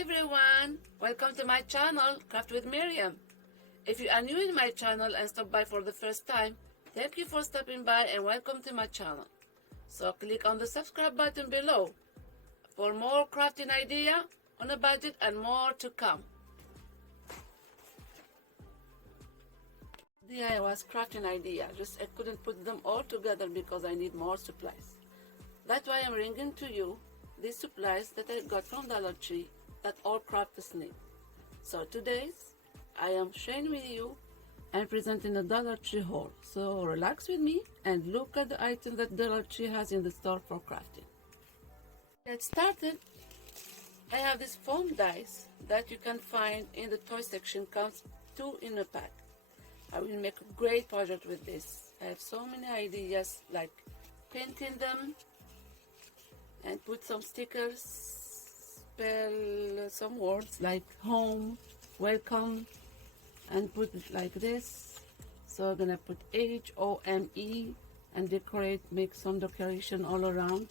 Hi everyone, welcome to my channel Craft with Miriam. If you are new in my channel and stop by for the first time, thank you for stopping by and welcome to my channel. So click on the subscribe button below for more crafting idea on a budget and more to come. DIY crafting idea, just I couldn't put them all together because I need more supplies. That's why I'm bringing to you these supplies that I got from Dollar Tree that all crafters need. So today's I am sharing with you and presenting a Dollar Tree haul. So relax with me and look at the items that Dollar Tree has in the store for crafting. Let's start it. I have this foam dice that you can find in the toy section, comes 2 in a pack. I will make a great project with this. I have so many ideas like painting them and put some stickers, spell some words like home, welcome, and put it like this. So I'm gonna put HOME and decorate, make some decoration all around.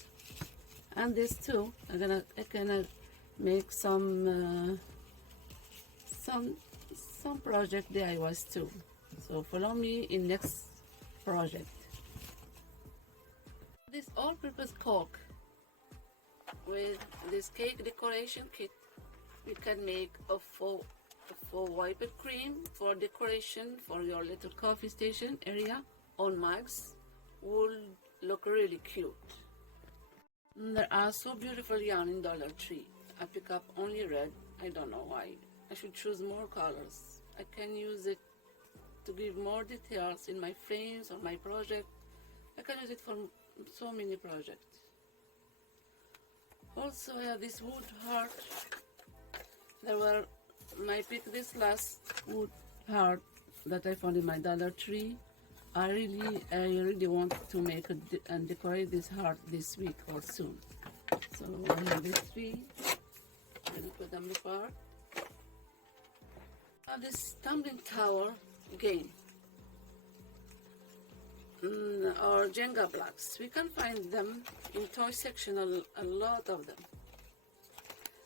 And this too, I can make some project DIYs too. So follow me in next project. This all-purpose cork with this cake decoration kit, you can make a faux whipped cream for decoration for your little coffee station area on mugs. Will look really cute. There are so beautiful yarn in Dollar Tree. I pick up only red. I don't know why. I should choose more colors. I can use it to give more details in my frames or my project. I can use it for so many projects. Also, I have this wood heart. I picked this last wood heart that I found in my Dollar Tree. I really want to make and decorate this heart this week or soon. So I have these 3. I'm gonna put them apart. I have this tumbling tower game or Jenga blocks. We can find them in toy section, a lot of them.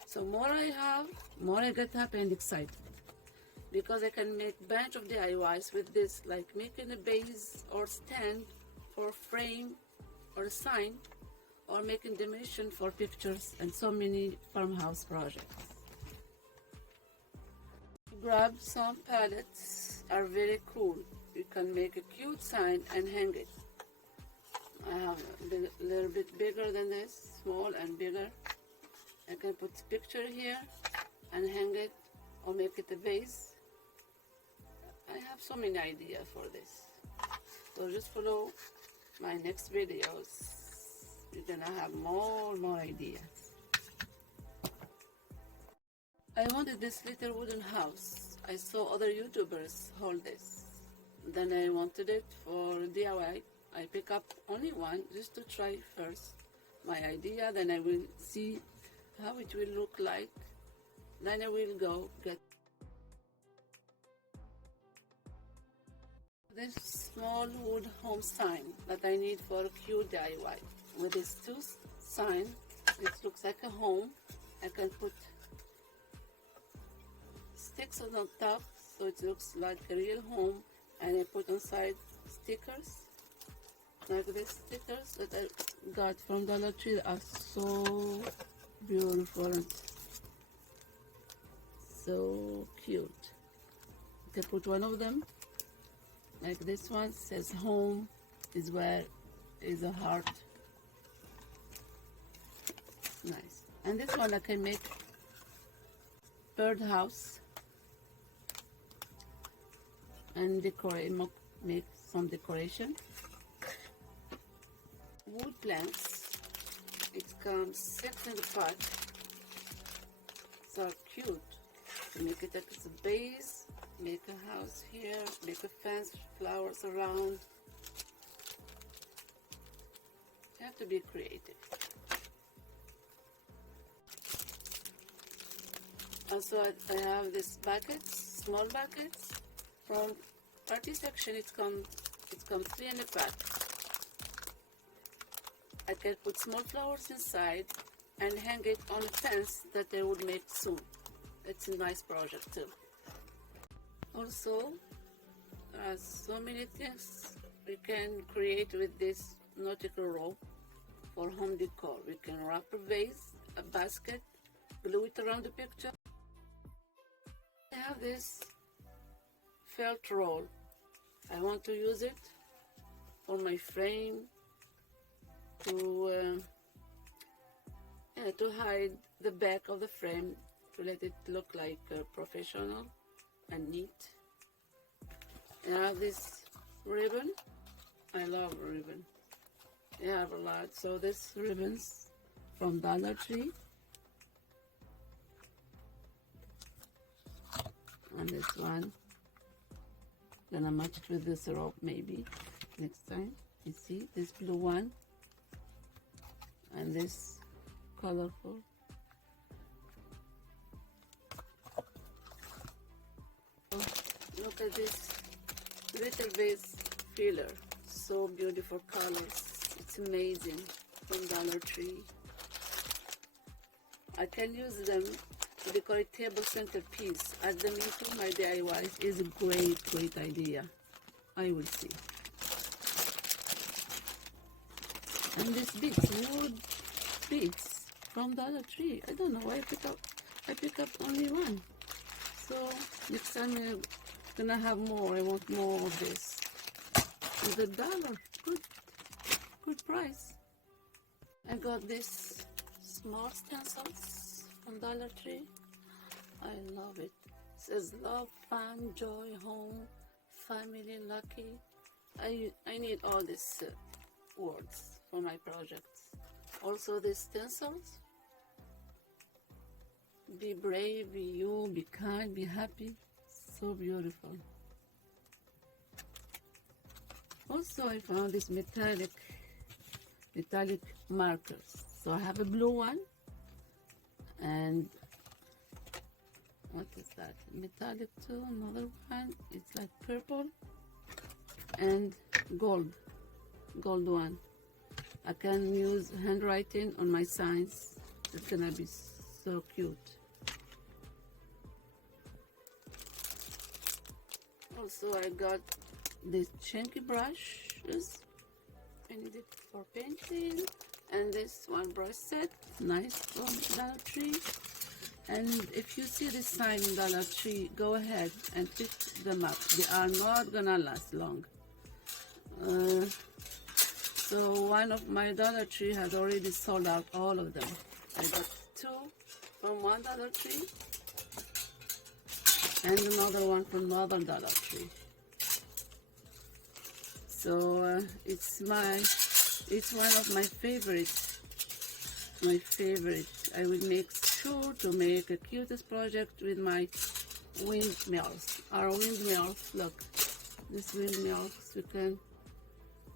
So more I have, more I get happy and excited because I can make bunch of DIYs with this, like making a base or stand for frame or a sign, or making dimension for pictures and so many farmhouse projects. Grab some palettes, are very cool. You can make a cute sign and hang it. I have a little bit bigger than this, small and bigger. I can put picture here and hang it or make it a vase. I have so many ideas for this. So just follow my next videos. You're gonna have more ideas. I wanted this little wooden house. I saw other YouTubers hold this. Then I wanted it for DIY. I pick up only one just to try first my idea. Then I will see how it will look like. Then I will go get this small wood home sign that I need for a cute DIY. With these 2 signs, it looks like a home. I can put sticks on the top so it looks like a real home, and I put inside stickers like these stickers that I got from Dollar Tree. They are so beautiful and so cute. You can put one of them like this one, says home is where is a heart. Nice. And this one I can make birdhouse and decorate, make some decoration. Wood planks, it comes 6 in the pack. So cute. To make it as a base, make a house here, make a fence, flowers around. You have to be creative. Also, I have this buckets, small buckets. From party section, it comes 3 in a pack. I can put small flowers inside and hang it on a fence that I would make soon. It's a nice project too. Also, so many things we can create with this nautical rope for home decor. We can wrap a vase, a basket, glue it around the picture. I have this felt roll. I want to use it for my frame to hide the back of the frame, to let it look like professional and neat. I have this ribbon. I love ribbon. I have a lot. So this ribbons from Dollar Tree. And this one, gonna match it with this rope maybe next time. You see this blue one and this colorful. Oh, look at this little vase filler. So beautiful colors. It's amazing, from Dollar Tree. I can use them to decorate table centerpiece. Add them into my DIYs is a great idea. I will see. And this beads, wood beads from Dollar Tree. I don't know why I pick up only one. So next time I'm gonna have more. I want more of this. With $1, good price. I got this small stencils from Dollar Tree. I love it. It says love, fun, joy, home, family, lucky. I need all these words for my projects. Also these stencils. Be brave, be you, be kind, be happy. So beautiful. Also I found this metallic markers. So I have a blue one and what is that? Metallic too, another one. It's like purple and gold one. I can use handwriting on my signs. It's gonna be so cute. Also I got these chunky brushes. I need it for painting. And this one brush set, nice from Dollar Tree. And if you see this sign in Dollar Tree, go ahead and pick them up. They are not gonna last long. So one of my Dollar Tree has already sold out all of them. I got two from one Dollar Tree and another one from another Dollar Tree. So it's one of my favorites. I will make sure to make a cutest project with my windmills. Our windmills, look, this windmills, you can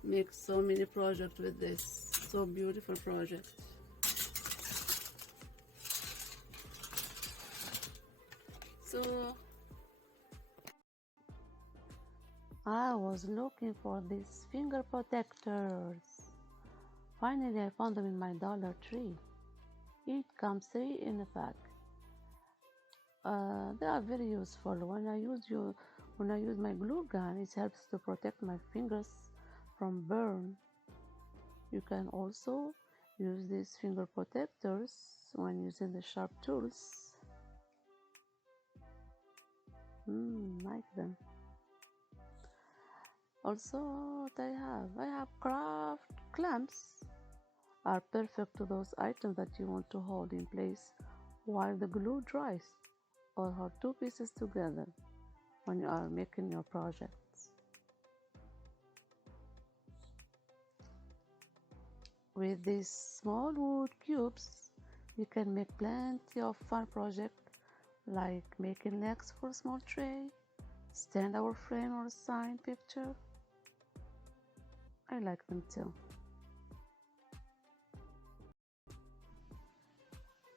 make so many projects with this. So beautiful project. So I was looking for these finger protectors. Finally, I found them in my Dollar Tree. It comes 3 in a pack. They are very useful. When I use my glue gun, it helps to protect my fingers from burn. You can also use these finger protectors when using the sharp tools. Like them. Also, what I have craft clamps. Are perfect to those items that you want to hold in place while the glue dries, or hold 2 pieces together when you are making your projects. With these small wood cubes, you can make plenty of fun projects like making legs for a small tray, stand our frame or sign picture. I like them too.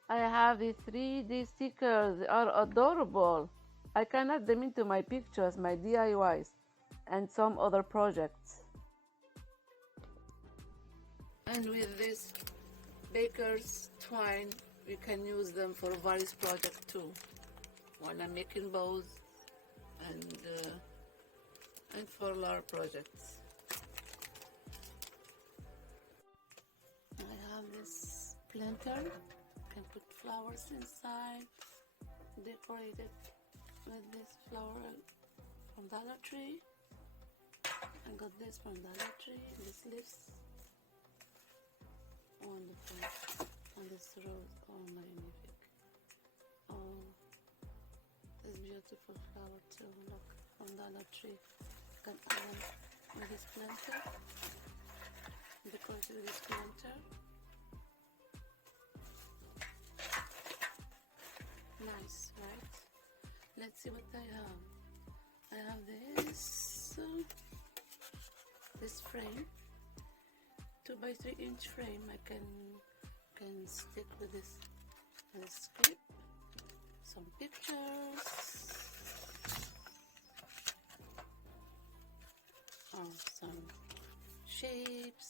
I have these 3D stickers. They are adorable. I can add them into my pictures, my DIYs, and some other projects. And with this baker's twine, we can use them for various projects too. When I'm making bows and for large projects. I have this planter. You can put flowers inside, decorate it with this flower from Dollar Tree. I got this from Dollar Tree, this leaves. Wonderful. And this rose, oh magnifique. Oh, this beautiful flower too, look, from Dollar Tree. You can add them with this planter, decorate it with this planter. Nice, right? Let's see what I have. I have this frame, 2x3-inch frame. I can stick with this script, some pictures, some shapes,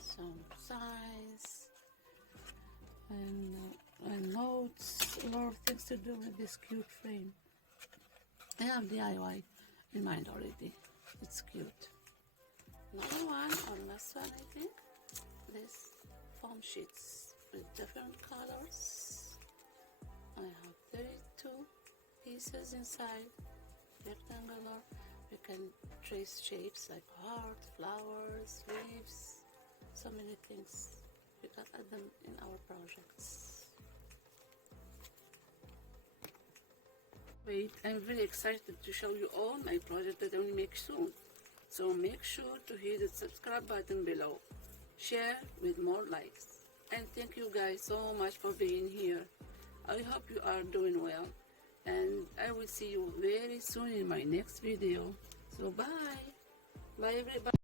some signs, and notes. A lot of things to do with this cute frame. I have DIY in mind already. It's cute. Another one, or last one, I think. This foam sheets with different colors. I have 32 pieces inside, rectangular. You can trace shapes like heart, flowers, leaves, so many things. We can add them in our projects. Wait, I'm very excited to show you all my project that I will make soon. So make sure to hit the subscribe button below. Share with more likes. And thank you guys so much for being here. I hope you are doing well. And I will see you very soon in my next video. So bye. Bye everybody.